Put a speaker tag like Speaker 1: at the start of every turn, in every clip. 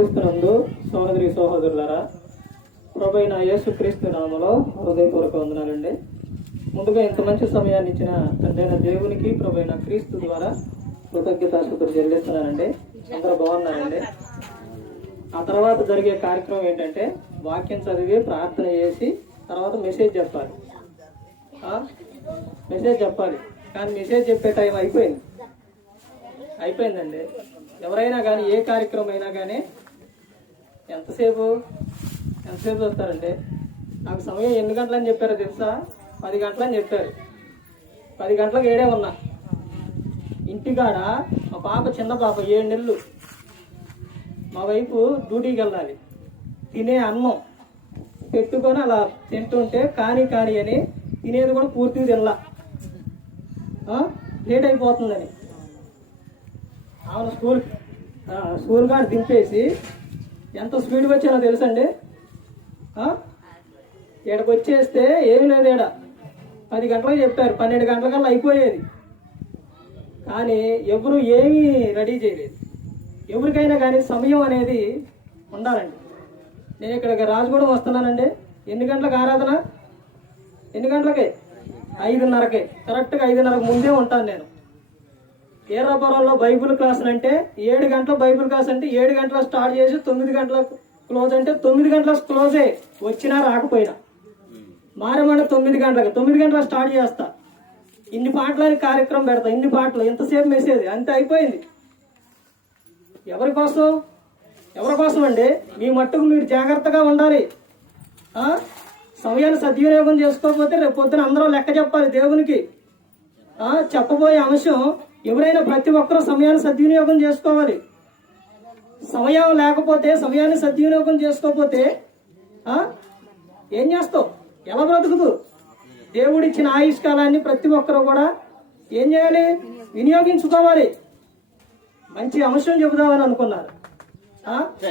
Speaker 1: క్రీస్తునందు సహోదరి సహోదరులారా ప్రభైన యేసుక్రీస్తు నామలో హృదయపూర్వక వందనాలండి. ముందుగా ఇంత మంచి సమయాన్ని ఇచ్చిన తండ్రైన దేవునికి ప్రభైన క్రీస్తు ద్వారా కృతజ్ఞతాస్తుతులు చెల్లిస్తున్నానండి. అందరూ బాగున్నారండి? ఆ తర్వాత జరిగే కార్యక్రమం ఏంటంటే వాక్యం చదివి ప్రార్థన చేసి తర్వాత మెసేజ్ చెప్పాలి. మెసేజ్ చెప్పాలి. కానీ మెసేజ్ చెప్పే టైం అయిపోయింది. అయిపోయిందండి. ఎవరైనా కానీ ఏ కార్యక్రమం అయినా కానీ ఎంతసేపు? ఎంతసేపు చూస్తారండి నాకు సమయం ఎన్ని గంటలని చెప్పారో తెలుసా? పది గంటలని చెప్పారు. పది గంటలకు ఏడే ఉన్నా. ఇంటికాడ మా పాప చిన్న పాప ఏడు నెలలు. మా వైపు డ్యూటీకి వెళ్ళాలి. తినే అన్నం పెట్టుకొని అలా తింటుంటే కానీ కానీ అని తినేది కూడా పూర్తిగా తినలా. లేట్ అయిపోతుందని. అవును స్కూల్ స్కూల్ కాడ దింపేసి ఎంత స్పీడ్గా వచ్చానో తెలుసండి? ఇక్కడికి వచ్చేస్తే ఏం లేదు ఈడ పది గంటలకు చెప్పారు పన్నెండు గంటలకల్లా అయిపోయేది. కానీ ఎవరు ఏమీ రెడీ చేయలేదు. ఎవరికైనా కానీ సమయం అనేది ఉండాలండి. నేను ఇక్కడికి రాజగూడెం వస్తున్నానండి. ఎన్ని గంటలకు ఆరాధన? ఎన్ని గంటలకి? ఐదున్నరకి. కరెక్ట్గా ఐదున్నరకు ముందే ఉంటాను నేను. ఏరాపురంలో బైబిల్ క్లాసులు అంటే ఏడు గంటల బైబిల్ క్లాస్ అంటే ఏడు గంటల స్టార్ట్ చేసి తొమ్మిది గంటలకు క్లోజ్ అంటే తొమ్మిది గంటలకు క్లోజే. వచ్చినా రాకపోయినా. మారమంటే తొమ్మిది గంటలకు. తొమ్మిది గంటలకు స్టార్ట్ చేస్తా. ఇన్ని పాటలని కార్యక్రమం పెడతా. ఇన్ని పాటలు. ఎంతసేపు మెసేజ్? అంతే అయిపోయింది. ఎవరి కోసం? ఎవరి కోసం అండి? మీ మట్టుకు మీరు జాగ్రత్తగా ఉండాలి. సమయాన్ని సద్వినియోగం చేసుకోకపోతే రేపు పొద్దున అందరూ లెక్క చెప్పాలి దేవునికి. చెప్పబోయే అంశం ఎవరైనా ప్రతి ఒక్కరూ సమయాన్ని సద్వినియోగం చేసుకోవాలి. సమయం లేకపోతే సమయాన్ని సద్వినియోగం చేసుకోకపోతే ఏం చేస్తావు? ఎలా బ్రతుకుదు దేవుడిచ్చిన ఇచ్చిన ఆయుష్కాలాన్ని ప్రతి ఒక్కరూ కూడా ఏం చేయాలి? వినియోగించుకోవాలి. మంచి అంశం చెబుదామని అనుకున్నారు.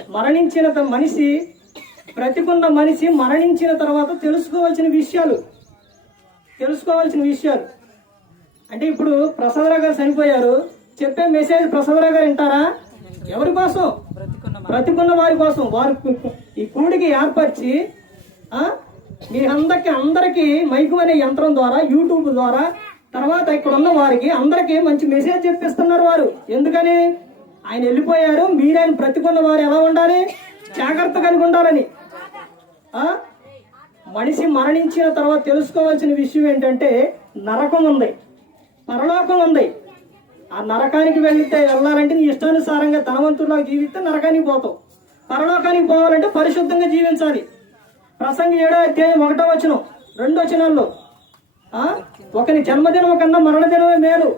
Speaker 1: మరణించిన త- మనిషి బ్రతికున్న మనిషి మరణించిన తర్వాత తెలుసుకోవాల్సిన విషయాలు. తెలుసుకోవాల్సిన విషయాలు. అంటే ఇప్పుడు ప్రసాదరావు గారు చనిపోయారు. చెప్పే మెసేజ్ ప్రసాదరావు గారు వింటారా? ఎవరి కోసం? బ్రతికున్న వారి కోసం. వారు ఈ కూడికి ఏర్పరిచి మీరందరికి మీ అందరికి మైకు అనే యంత్రం ద్వారా యూట్యూబ్ ద్వారా తర్వాత ఇక్కడ ఉన్న వారికి అందరికి మంచి మెసేజ్ చెప్పిస్తున్నారు వారు. ఎందుకని? ఆయన వెళ్ళిపోయారు. మీరు ఆయన బ్రతికున్న వారు ఎలా ఉండాలి? జాగ్రత్త కలిగి ఉండాలని. మనిషి మరణించిన తర్వాత తెలుసుకోవాల్సిన విషయం ఏంటంటే నరకం ఉంది. పరలోకం ఉంది. ఆ నరకానికి వెళ్తే వెళ్ళాలంటే నీ ఇష్టానుసారంగా ధనవంతుల్లాగా జీవిస్తే నరకానికి పోతావు. పరలోకానికి పోవాలంటే పరిశుద్ధంగా జీవించాలి. ప్రసంగి ఏడో అధ్యాయం ఒకటో వచనం రెండో వచనాల్లో ఒకని జన్మదినం కన్నా మరణదినమే మేలు.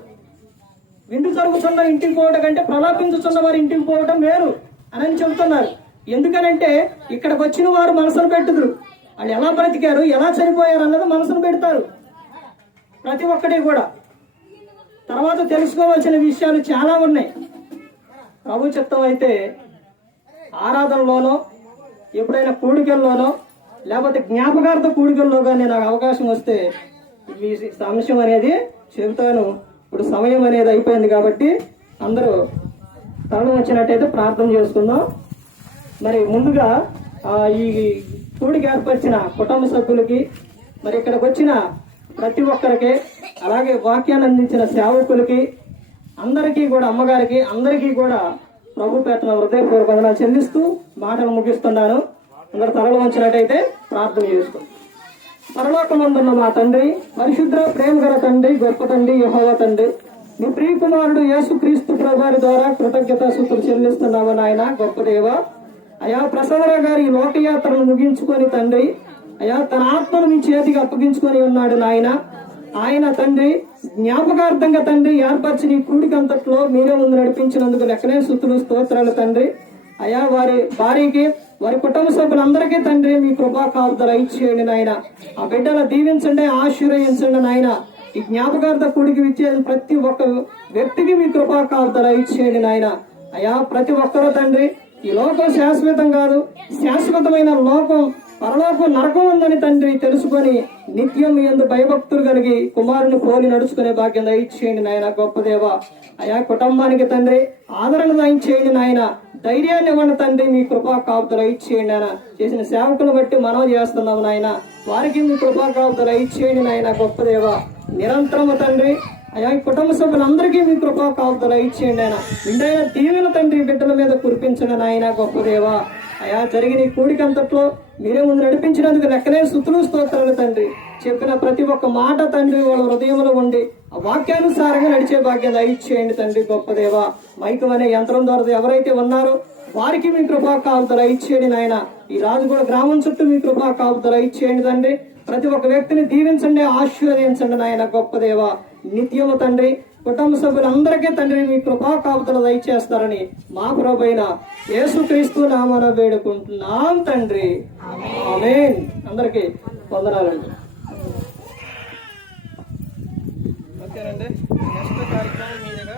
Speaker 1: విందు జరుగుతున్న ఇంటికి పోవడం కంటే ప్రలాపించుతున్న వారి ఇంటికి పోవడం మేలు అని చెబుతున్నారు. ఎందుకనంటే ఇక్కడికి వచ్చిన వారు మనసును పెట్టుదురు. వాళ్ళు ఎలా బ్రతికారు ఎలా చనిపోయారు అన్నది మనసును పెడతారు. ప్రతి ఒక్కటి కూడా. తర్వాత తెలుసుకోవాల్సిన విషయాలు చాలా ఉన్నాయి. ప్రభు చిత్తం అయితే ఆరాధనలోనో ఎప్పుడైనా కూడికల్లోనో లేకపోతే జ్ఞాపకార్థ కూడికల్లో కానీ నాకు అవకాశం వస్తే ఈ అంశం అనేది చెబుతాను. ఇప్పుడు సమయం అనేది అయిపోయింది కాబట్టి అందరూ తరుణం వచ్చినట్టయితే ప్రార్థన చేసుకుందాం. మరి ముందుగా ఈ కూడికి ఏర్పరిచిన కుటుంబ సభ్యులకి మరి ఇక్కడికి వచ్చిన ప్రతి ఒక్కరికి అలాగే వాక్యాన్ని అందించిన సేవకులకి అందరికీ కూడా అమ్మగారికి అందరికీ కూడా ప్రభు పేతన హృదయపూర్వక వందనాలు చెల్లిస్తూ మాటలు ముగిస్తున్నాను. అందరు తలలు వంచినట్టయితే ప్రార్థన చేసుకుంటాం పరలోకమందున్న మా తండ్రి పరిశుద్ర ప్రేమ గల తండ్రి గొప్ప తండ్రి యహోవ తండ్రి. మీ ప్రియకుమారుడు యేసు క్రీస్తు ప్రభారి ద్వారా కృతజ్ఞత సూత్రులు చెల్లిస్తున్నాము నాయన గొప్ప దేవ. అయా ప్రసవర గారి లోకయాత్రను ముగించుకొని తండ్రి అయ్యా తన ఆత్మను మీ చేతికి అప్పగించుకొని ఉన్నాడు నాయన. ఆయన తండ్రి జ్ఞాపకార్థంగా తండ్రి ఏర్పరిచిన ఈ కూడికంతట్లో మీరే ముందు నడిపించినందుకు లెక్కనే సుతులు స్తోత్రాలు తండ్రి. అయా వారి భార్యకి వారి కుటుంబ సభ్యులందరికీ తండ్రి మీ కృపా కాపుదల ఇచ్చేయండి నాయన. ఆ బిడ్డలు దీవించండి ఆశీర్వదించండి నాయన. ఈ జ్ఞాపకార్థ కూడికి ఇచ్చే ప్రతి ఒక్క వ్యక్తికి మీ కృపా కాపుదల ఇచ్చేయండి నాయన. అయా ప్రతి ఒక్కరూ తండ్రి ఈ లోకం శాశ్వతం కాదు శాశ్వతమైన లోకం పరలోకం నరకం ఉందని తండ్రి తెలుసుకొని నిత్యం మీ ఎందు భయభక్తులు కలిగి కుమారుని పోలి నడుచుకునే భాగ్యం దయచేయండి నాయన గొప్ప దేవ. అయా కుటుంబానికి తండ్రి ఆదరణ దయచేయండి నాయన. ధైర్యాన్ని ఇవ్వండి తండ్రి మీ కృపా కాపుతలు ఇచ్చేయండి ఆయన చేసిన సేవకులు బట్టి మనం చేస్తున్నాం నాయన. వారికి మీ కృపా కాపుతలు ఇచ్చేయండి నాయన గొప్ప దేవ. నిరంతరము తండ్రి అయా ఈ కుటుంబ సభ్యులందరికీ మీ కృపా కాపుదల ఇచ్చేయండి ఆయన నిండైన దీవెన తండ్రి బిడ్డల మీద కురిపించండి నాయన గొప్పదేవా అయా జరిగిన కూడికంతట్లో మీరే ముందు నడిపించినందుకు లెక్కలే సుతులు స్తోత్రాలు తండ్రి. చెప్పిన ప్రతి ఒక్క మాట తండ్రి వాళ్ళ హృదయంలో ఉండి ఆ వాక్యానుసారంగా నడిచే భాగ్యం దయచేయండి తండ్రి గొప్ప దేవా. మైకం అనే యంత్రం ద్వారా ఎవరైతే ఉన్నారో వారికి మీ కృపా కాపుదల ఇచ్చేయండి నాయన. ఈ రాజుగూడ గ్రామం చుట్టూ మీ కృపా కాపుదల ఇచ్చేయండి తండ్రి. ప్రతి ఒక్క వ్యక్తిని దీవించండి ఆశీర్వదించండి నాయన గొప్ప దేవ. నిత్యము తండ్రి కుటుంబ సభ్యులందరికీ తండ్రి మీ కృపా కాపుదల దయచేస్తారని మా ప్రభైన యేసుక్రీస్తు నామన వేడుకుంటున్నాం తండ్రి. అందరికీ వందనాలండి ఓకేనండి. నెక్స్ట్ కార్యక్రమం మీదుగా